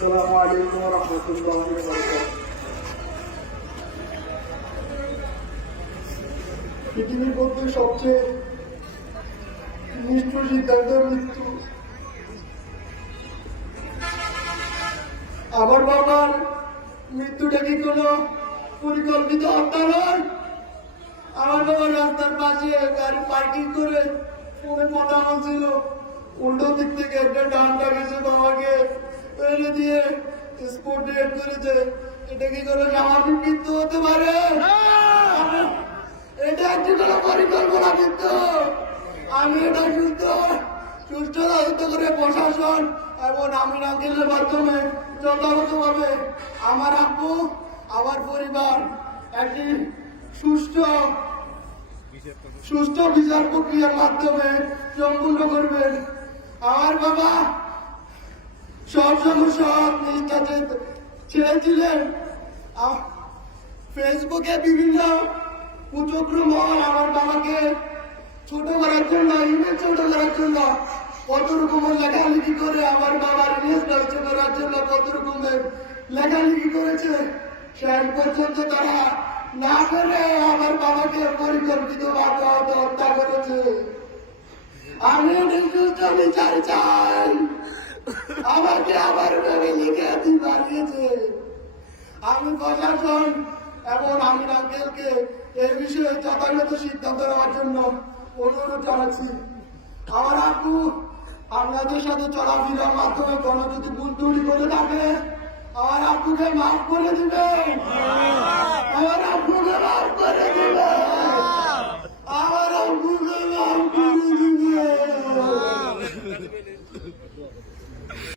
আসসালামু আলাইকুম ওয়া রাহমাতুল্লাহি ওয়া বারাকাতুহু। পৃথিবীর মধ্যে সবচেয়ে নিষ্ঠুর সিদ্ধান্ত মৃত্যু। আমার বাবার মৃত্যুটা কি কোনো পরিকল্পিত হত্যা নয়? আমার বাবা রাস্তার পাশে গাড়ি পার্কিং করে ফোনে কথা বলছিল, উল্টো দিক থেকে একটা ডানটা গেছে বাবাকে এনে দিয়ে স্পট ডেট করেছে। এটা কি কোনো স্বাভাবিক মৃত্যু হতে পারে? এটা একটি কোনো পরিকল্পনা মৃত্যু। আমি এটা সুস্থ দায়িত্ব করে প্রশাসন এবং আমির আঙ্কেলের মাধ্যমে যথাযথভাবে আমার আব্বু আমার পরিবার একটি সুষ্ঠু বিচার প্রক্রিয়ার মাধ্যমে সম্পূর্ণ করবেন। আমার বাবা সবসময় সৎ নিষ্ঠাতে ছেড়েছিলেন। ফেসবুকে বিভিন্ন কুচক্রম আমার বাবাকে ছোট করার জন্য, ইমেজ ছোট করার জন্য কত রকমের লেখালেখি করে আমার বাবার ইমেজ নষ্ট করার জন্য কত রকমের লেখালেখি করেছে। শেষ পর্যন্ত তারা না করে আমার বাবাকে পরিকল্পিত ভাবে হত্যা করেছে। আমি সুস্থ বিচার চাই। আমাকে আবার ফ্যামিলিকে বানিয়েছে। আমি প্রশাসন এবং আমির আঙ্কেলকে এই বিষয়ে যথাযথ সিদ্ধান্ত নেওয়ার জন্য অনুরোধ জানাচ্ছি। আমার আব্বু আপনাদের সাথে চলাফেরার মাধ্যমে কোনো যদি ভুল ত্রুটি করে থাকে আমার আব্বুকে মাফ করে দিবেন। আমার আব্বুকে মাফ করে দিবেন। আমার আব্বুকে মাফ করে